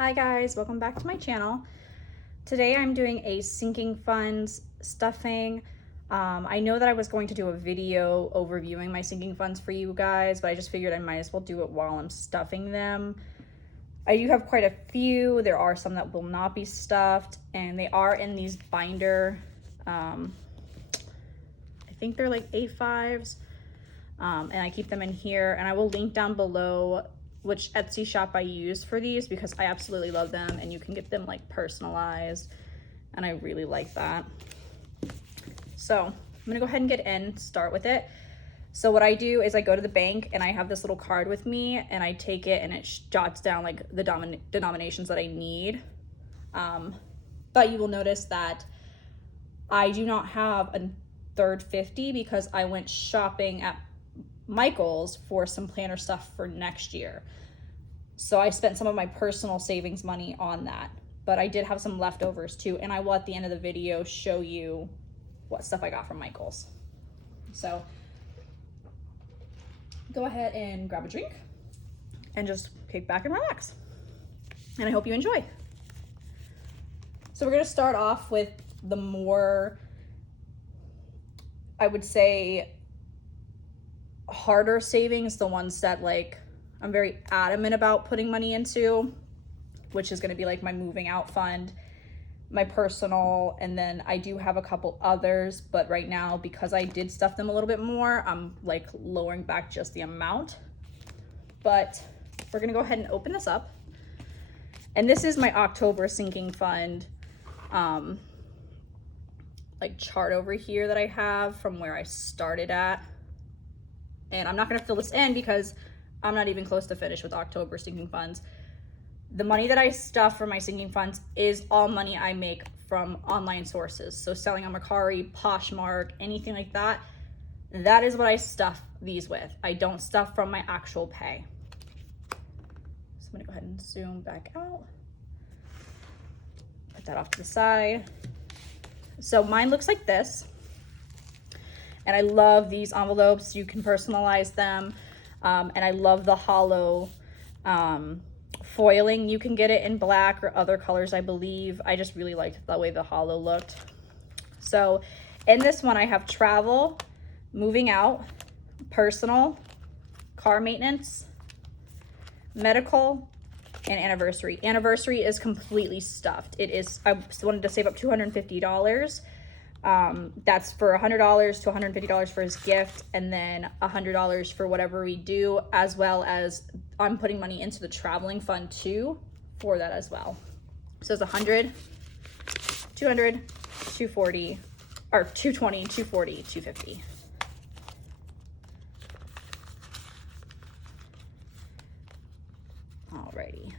Hi guys, welcome back to my channel. Today I'm doing a sinking funds stuffing. I know that I was going to do a video overviewing my sinking funds for you guys, but I just figured I might as well do it while I'm stuffing them. I do have quite a few. There are some that will not be stuffed, and they are in these binder, I think they're like A5s, and I keep them in here, and I will link down below which Etsy shop I use for these because I absolutely love them, and you can get them like personalized, and I really like that. So I'm gonna go ahead and get in, start with it. So what I do is I go to the bank and I have this little card with me, and I take it and it jots down like the denominations that I need. But you will notice that I do not have a third 50 because I went shopping at Michael's for some planner stuff for next year. So I spent some of my personal savings money on that, but I did have some leftovers too, and I will at the end of the video show you what stuff I got from Michael's. So go ahead and grab a drink and just kick back and relax, and I hope you enjoy. So we're gonna start off with the more, I would say, harder savings, the ones that like I'm very adamant about putting money into, which is going to be like my moving out fund, my personal, and then I do have a couple others, but right now because I did stuff them a little bit more, I'm like lowering back just the amount. But we're going to go ahead and open this up, and this is my October sinking fund like chart over here that I have from where I started at. And I'm not gonna fill this in because I'm not even close to finish with October sinking funds. The money that I stuff for my sinking funds is all money I make from online sources. So selling on Mercari, Poshmark, anything like that, that is what I stuff these with. I don't stuff from my actual pay. So I'm gonna go ahead and zoom back out. Put that off to the side. So mine looks like this. And I love these envelopes. You can personalize them. And I love the hollow foiling. You can get it in black or other colors, I believe. I just really liked the way the hollow looked. So in this one, I have travel, moving out, personal, car maintenance, medical, and anniversary. Anniversary is completely stuffed. It is, I wanted to save up $250. That's for $100 to $150 for his gift, and then $100 for whatever we do, as well as I'm putting money into the traveling fund too for that as well. So it's 100, 200, 240, or 220, 240, 250. Alrighty.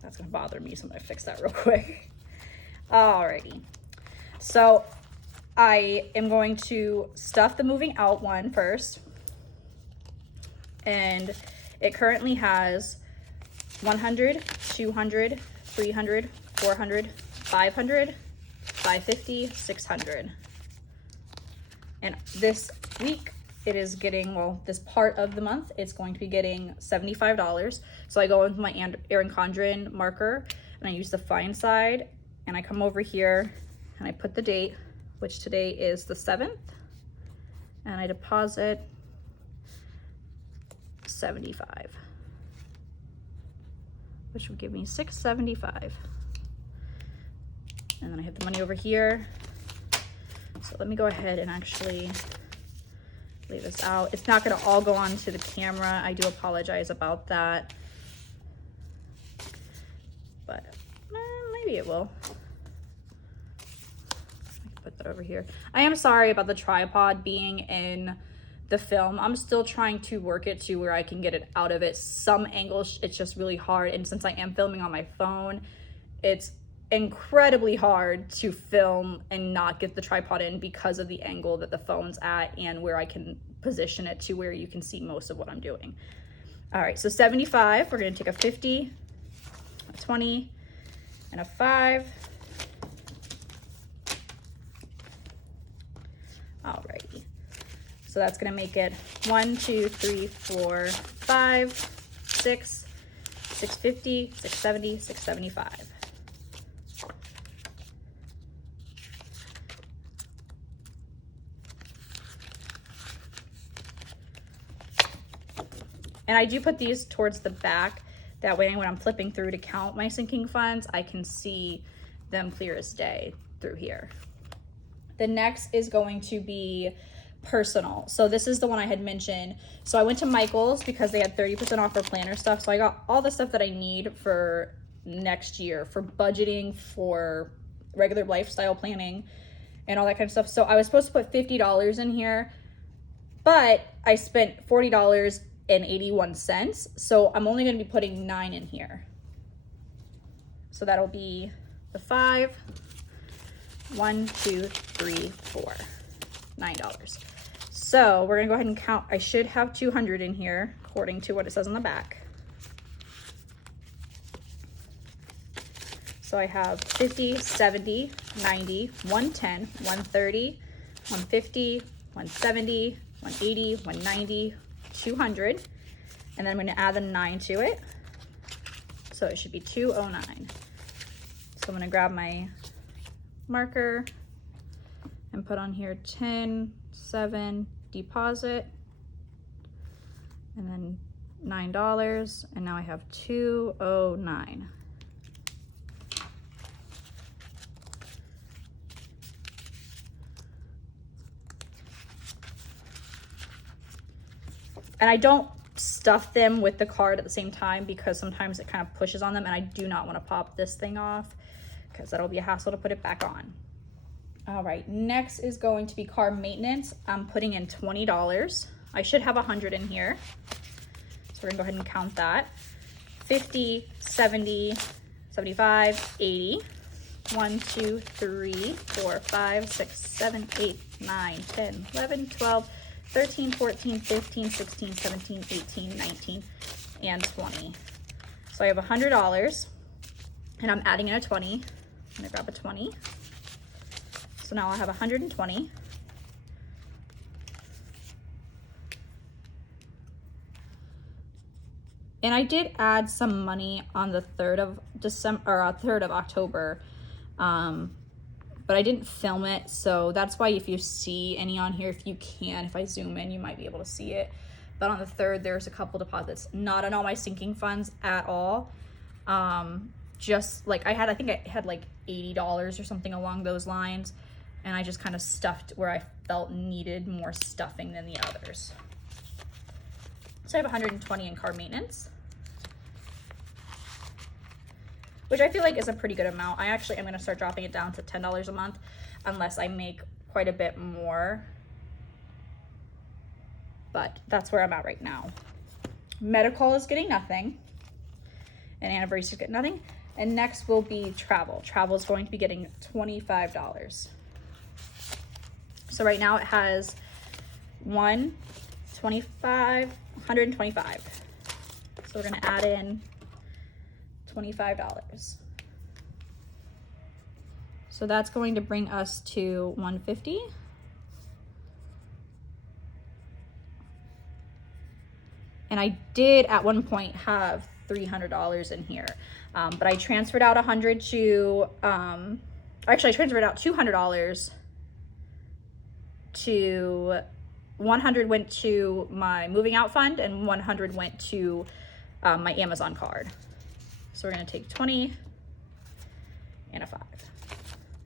That's gonna bother me, so I'm gonna fix that real quick. Alrighty. So I am going to stuff the moving out one first. And it currently has 100, 200, 300, 400, 500, 550, 600. And this week it is getting, well, this part of the month, it's going to be getting $75. So I go with my Erin Condren marker and I use the fine side, and I come over here and I put the date, which today is the 7th, and I deposit 75, which would give me $675. And then I have the money over here. So let me go ahead and actually lay this out. It's not gonna all go onto the camera. I do apologize about that, but maybe it will. Put that over here. I am sorry about the tripod being in the film. I'm still trying to work it to where I can get it out of it. Some angles, it's just really hard. And since I am filming on my phone, it's incredibly hard to film and not get the tripod in because of the angle that the phone's at and where I can position it to where you can see most of what I'm doing. All right, so 75, we're gonna take a 50, a 20, and a 5. Alrighty, so that's gonna make it 1, 2, 3, 4, 5, 6, $6.50, $6.70, $6.75. And I do put these towards the back. That way when I'm flipping through to count my sinking funds, I can see them clear as day through here. The next is going to be personal. So this is the one I had mentioned. So I went to Michael's because they had 30% off for planner stuff. So I got all the stuff that I need for next year, for budgeting, for regular lifestyle planning and all that kind of stuff. So I was supposed to put $50 in here, but I spent $40.81. So I'm only going to be putting 9 in here. So that'll be the 5, 1, 2, 3, 4, $9. So we're gonna go ahead and count. I should have 200 in here according to what it says on the back. So I have 50, 70, 90, 110, 130, 150, 170, 180, 190, 200. And then I'm gonna add the 9 to it. So it should be 209. So I'm gonna grab my marker and put on here 10, 7, deposit, and then $9, and now I have 209. And I don't stuff them with the card at the same time because sometimes it kind of pushes on them, and I do not want to pop this thing off because that'll be a hassle to put it back on. All right, next is going to be car maintenance. I'm putting in $20. I should have 100 in here. So we're gonna go ahead and count that. 50, 70, 75, 80. 1, 2, 3, 4, 5, 6, 7, 8, 9, 10, 11, 12, 13, 14, 15, 16, 17, 18, 19, and 20. So I have $100 and I'm adding in a 20. I'm gonna grab a 20. So now I'll have 120. And I did add some money on the 3rd of December, or 3rd of October, but I didn't film it. So that's why if you see any on here, if you can, if I zoom in, you might be able to see it. But on the 3rd, there's a couple deposits, not on all my sinking funds at all. Just like I think I had like $80 or something along those lines. And I just kind of stuffed where I felt needed more stuffing than the others. So I have 120 in car maintenance, which I feel like is a pretty good amount. I actually am gonna start dropping it down to $10 a month unless I make quite a bit more. But that's where I'm at right now. Medical is getting nothing, and anniversaries is getting nothing. And next will be travel. Travel is going to be getting $25. So right now it has 125. So we're gonna add in $25. So that's going to bring us to 150. And I did at one point have $300 in here, but I transferred out 100 to, actually I transferred out $200 to 100 went to my moving out fund and 100 went to my Amazon card. So we're gonna take 20 and a 5.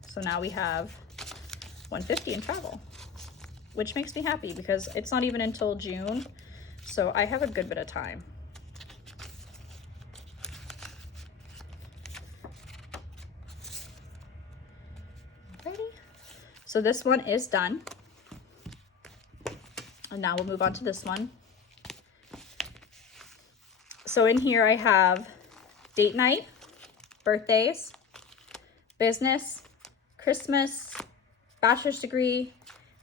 So now we have 150 in travel, which makes me happy because it's not even until June. So I have a good bit of time. Alrighty. So this one is done. And now we'll move on to this one. So in here I have date night, birthdays, business, Christmas, bachelor's degree,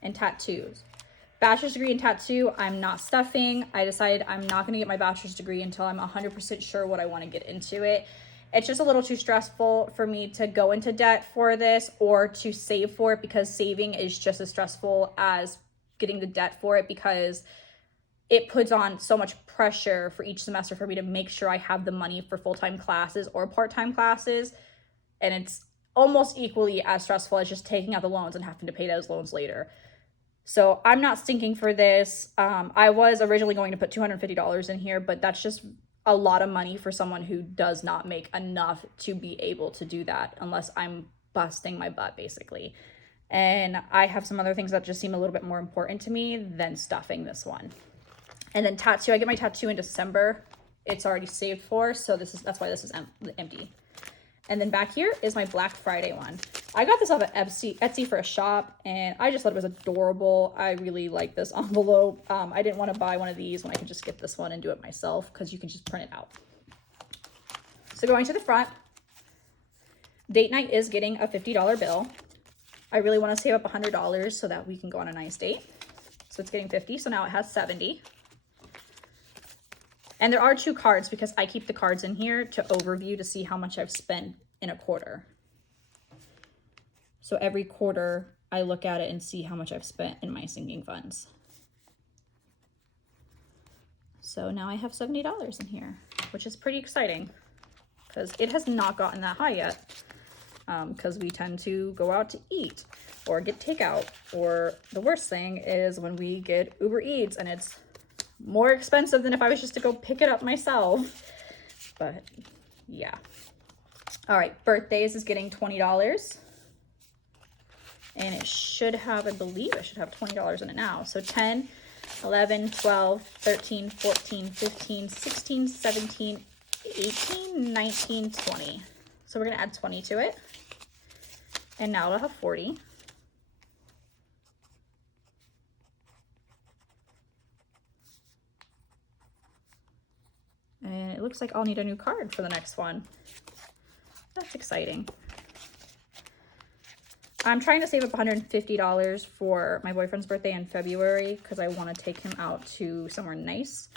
and tattoos. Bachelor's degree and tattoo, I'm not stuffing. I decided I'm not gonna get my bachelor's degree until I'm 100% sure what I wanna get into it. It's just a little too stressful for me to go into debt for this or to save for it, because saving is just as stressful as getting the debt for it, because it puts on so much pressure for each semester for me to make sure I have the money for full-time classes or part-time classes. And it's almost equally as stressful as just taking out the loans and having to pay those loans later. So I'm not stinking for this. I was originally going to put $250 in here, but that's just a lot of money for someone who does not make enough to be able to do that unless I'm busting my butt, basically. And I have some other things that just seem a little bit more important to me than stuffing this one. And then tattoo, I get my tattoo in December. It's already saved for, so that's why this is empty. And then back here is my Black Friday one. I got this off of Etsy for a shop, and I just thought it was adorable. I really like this envelope. I didn't want to buy one of these when I could just get this one and do it myself, because you can just print it out. So going to the front, date night is getting a $50 bill. I really want to save up $100 so that we can go on a nice date. So it's getting 50, so now it has 70. And there are 2 cards because I keep the cards in here to overview to see how much I've spent in a quarter. So every quarter I look at it and see how much I've spent in my sinking funds. So now I have $70 in here, which is pretty exciting because it has not gotten that high yet. Because we tend to go out to eat or get takeout, or the worst thing is when we get Uber Eats and it's more expensive than if I was just to go pick it up myself. But yeah. All right, birthdays is getting $20. And it should have, I believe it should have $20 in it now. So 10, 11, 12, 13, 14, 15, 16, 17, 18, 19, 20. So we're gonna add 20 to it. And now it'll have 40. And it looks like I'll need a new card for the next one. That's exciting. I'm trying to save up $150 for my boyfriend's birthday in February because I want to take him out to somewhere nice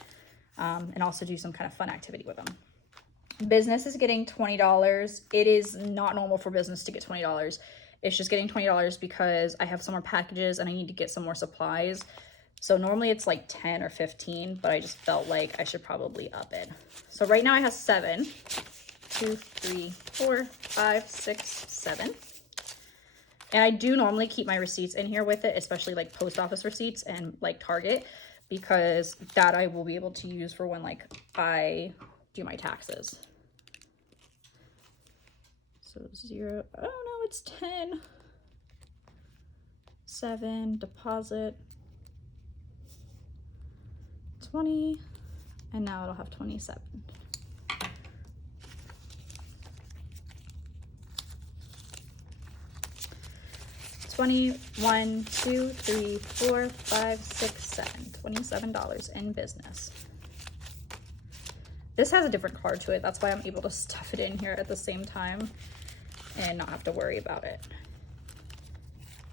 and also do some kind of fun activity with him. Business is getting $20. It is not normal for business to get $20. It's just getting $20 because I have some more packages and I need to get some more supplies. So normally it's like 10 or 15, but I just felt like I should probably up it. So right now I have 7. 2, 3, 4, 5, 6, 7. And I do normally keep my receipts in here with it, especially like post office receipts and like Target, because that I will be able to use for when like I do my taxes. So 0, oh no, it's 10, 7, deposit, 20, and now it'll have 27. $21, 2, 3, 4, 5, 6, 7. $27 in business. This has a different card to it. That's why I'm able to stuff it in here at the same time and not have to worry about it.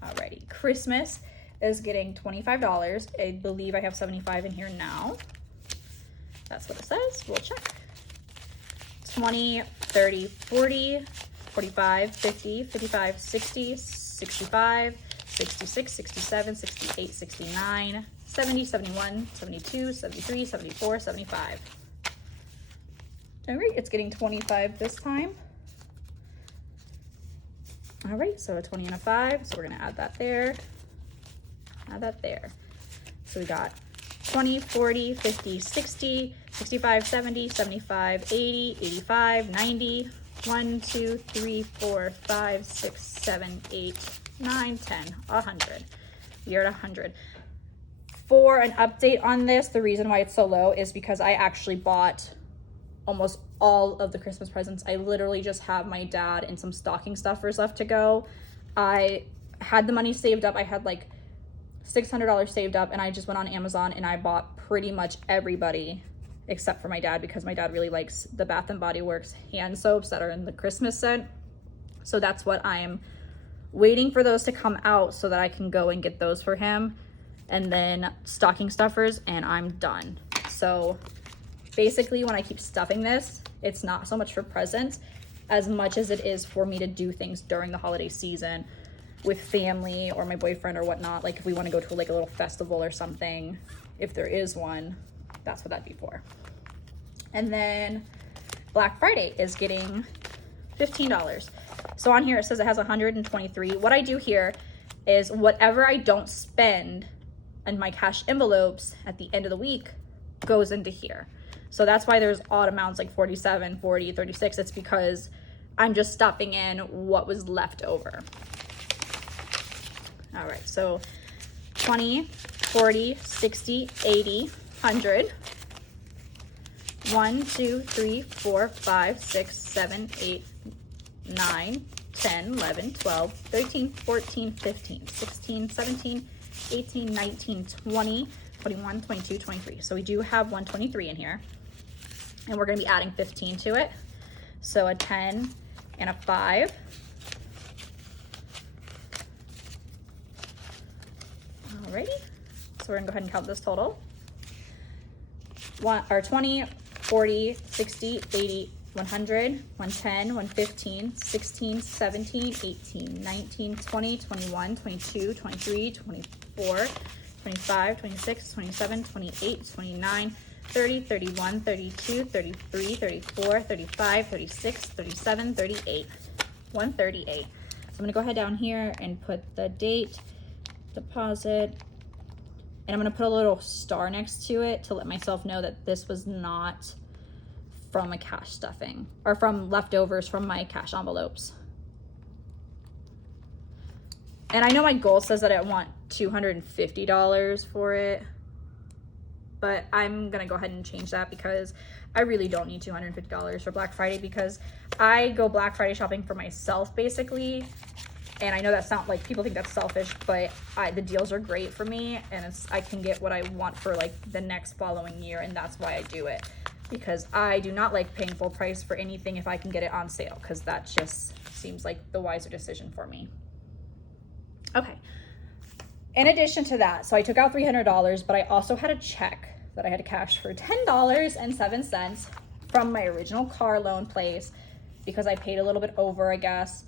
Alrighty, Christmas is getting $25. I believe I have 75 in here now. That's what it says. We'll check. 20, 30, 40, 45, 50, 55, 60, 65, 66, 67, 68, 69, 70, 71, 72, 73, 74, 75. All right, it's getting 25 this time. All right, so a 20 and a 5, so we're gonna add that there, add that there. So we got 20, 40, 50, 60, 65, 70, 75, 80, 85, 90, 1, 2, 3, 4, 5, 6, 7, 8, 9, 10, 100. You're at 100. For an update on this, the reason why it's so low is because I actually bought almost all of the Christmas presents. I literally just have my dad and some stocking stuffers left to go. I had the money saved up. I had like $600 saved up, and I just went on Amazon and I bought pretty much everybody except for my dad, because my dad really likes the Bath and Body Works hand soaps that are in the Christmas set. So that's what I'm waiting for, those to come out so that I can go and get those for him, and then stocking stuffers, and I'm done. So basically when I keep stuffing this, it's not so much for presents as much as it is for me to do things during the holiday season with family or my boyfriend or whatnot. Like if we want to go to like a little festival or something, if there is one, that's what that'd be for. And then Black Friday is getting $15. So on here it says it has 123. What I do here is whatever I don't spend in my cash envelopes at the end of the week goes into here. So that's why there's odd amounts like 47, 40, 36. It's because I'm just stuffing in what was left over. All right, so 20, 40, 60, 80, 100. 1, 2, 3, 4, 5, 6, 7, 8, 9, 10, 11, 12, 13, 14, 15, 16, 17, 18, 19, 20, 21, 22, 23. So we do have 123 in here. And we're going to be adding 15 to it. So a 10 and a 5. Alrighty. So we're going to go ahead and count this total. 20, 40, 60, 80, 100, 110, 115, 16, 17, 18, 19, 20, 21, 22, 23, 24, 25, 26, 27, 28, 29, 30, 31, 32, 33, 34, 35, 36, 37, 38, 138. So I'm gonna go ahead down here and put the date, deposit, and I'm gonna put a little star next to it to let myself know that this was not from a cash stuffing or from leftovers from my cash envelopes. And I know my goal says that I want $250 for it, but I'm gonna go ahead and change that because I really don't need $250 for Black Friday because I go Black Friday shopping for myself basically. And I know that sounds like people think that's selfish, but the deals are great for me and I can get what I want for like the next following year, and that's why I do it. Because I do not like paying full price for anything if I can get it on sale, because that just seems like the wiser decision for me. Okay. In addition to that, so I took out $300, but I also had a check that I had to cash for $10.07 from my original car loan place because I paid a little bit over, I guess.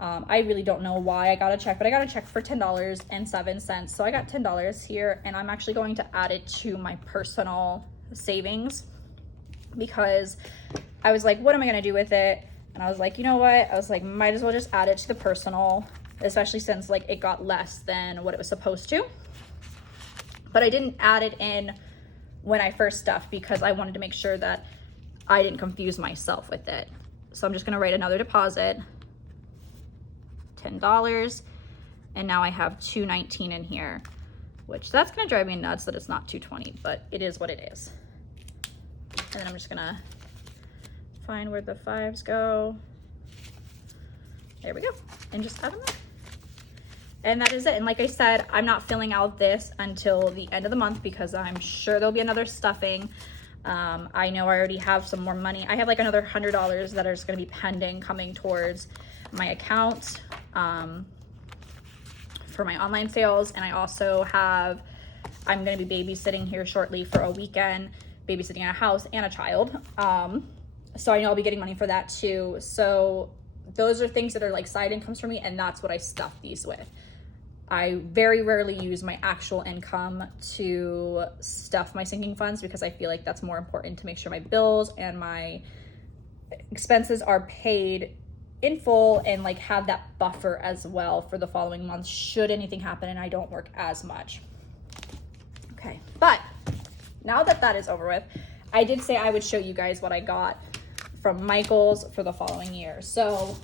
I really don't know why I got a check, but I got a check for $10.07. So I got $10 here, and I'm actually going to add it to my personal savings because I was like, what am I going to do with it? And I was like, you know what? I was like, might as well just add it to the personal, especially since like it got less than what it was supposed to. But I didn't add it in when I first stuffed because I wanted to make sure that I didn't confuse myself with it. So I'm just going to write another deposit, $10, and now I have $219 in here, which that's going to drive me nuts that it's not $220, but it is what it is. And then I'm just gonna find where the 5s go. There we go. And just add them up. And that is it. And like I said, I'm not filling out this until the end of the month because I'm sure there'll be another stuffing. I know I already have some more money. I have like another $100 that is gonna be pending coming towards my account for my online sales. And I also have, I'm gonna be babysitting here shortly for a weekend, babysitting at a house and a child. So I know I'll be getting money for that too. So those are things that are like side incomes for me, and that's what I stuff these with. I very rarely use my actual income to stuff my sinking funds because I feel like that's more important to make sure my bills and my expenses are paid in full and like have that buffer as well for the following month should anything happen and I don't work as much. Okay, but now that that is over with, I did say I would show you guys what I got from Michael's for the following year. So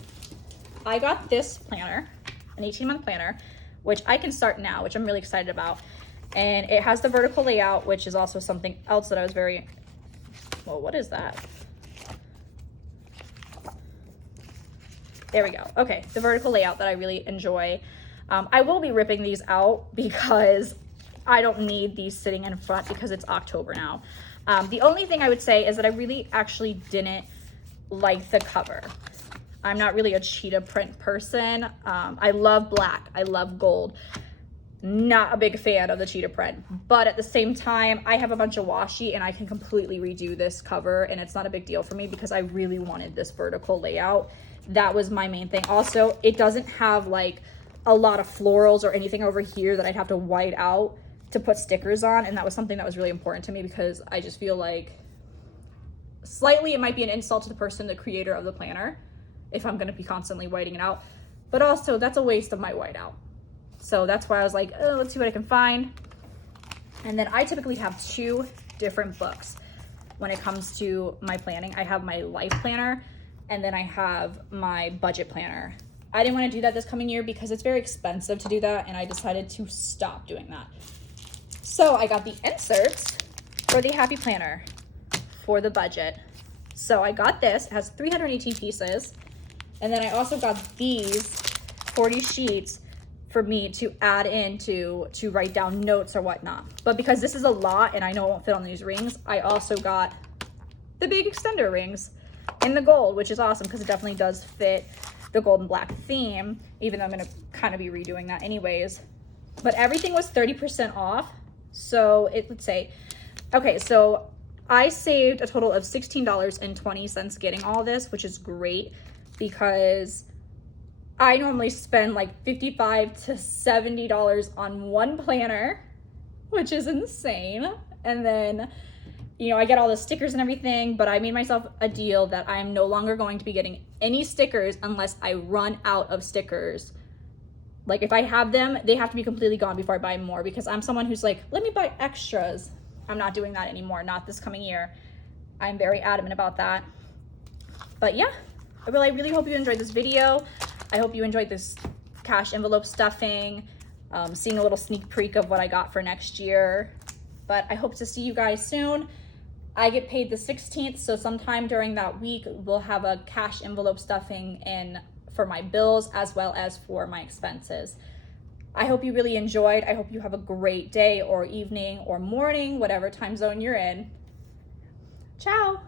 I got this planner, an 18-month planner, which I can start now, which I'm really excited about. And it has the vertical layout, which is also something else that I was very, well, what is that? There we go. Okay, the vertical layout that I really enjoy. I will be ripping these out because I don't need these sitting in front because it's October now. The only thing I would say is that I really actually didn't like the cover. I'm not really a cheetah print person. I love black, I love gold. Not a big fan of the cheetah print, but at the same time, I have a bunch of washi and I can completely redo this cover and it's not a big deal for me because I really wanted this vertical layout. That was my main thing. Also, it doesn't have like a lot of florals or anything over here that I'd have to white out. to put stickers on, and that was something that was really important to me because I just feel like slightly it might be an insult to the person, the creator of the planner, if I'm gonna be constantly whiting it out, but also that's a waste of my whiteout. So that's why I was like, oh, let's see what I can find. And then I typically have 2 different books when it comes to my planning. I have my life planner, and then I have my budget planner. I didn't want to do that this coming year because it's very expensive to do that, and I decided to stop doing that. So I got the inserts for the Happy Planner for the budget. So I got this, it has 318 pieces. And then I also got these 40 sheets for me to add in to write down notes or whatnot. But because this is a lot and I know it won't fit on these rings, I also got the big extender rings in the gold, which is awesome because it definitely does fit the gold and black theme, even though I'm gonna kind of be redoing that anyways. But everything was 30% off. So let's say, okay, so I saved a total of $16.20 getting all this, which is great because I normally spend like $55 to $70 on one planner, which is insane. And then, you know, I get all the stickers and everything, but I made myself a deal that I'm no longer going to be getting any stickers unless I run out of stickers. Like if I have them, they have to be completely gone before I buy more because I'm someone who's like, let me buy extras. I'm not doing that anymore, not this coming year. I'm very adamant about that. But yeah, I really hope you enjoyed this video. I hope you enjoyed this cash envelope stuffing, seeing a little sneak peek of what I got for next year. But I hope to see you guys soon. I get paid the 16th, so sometime during that week, we'll have a cash envelope stuffing in for my bills as well as for my expenses. I hope you really enjoyed. I hope you have a great day or evening or morning, whatever time zone you're in. Ciao.